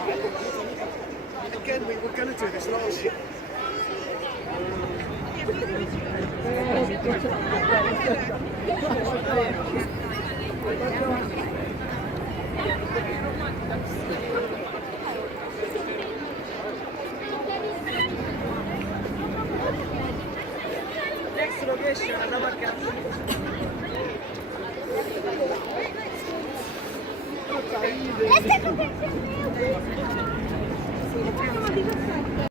Again, we're going to do this last year. Next location, another captain. Let's take a picture.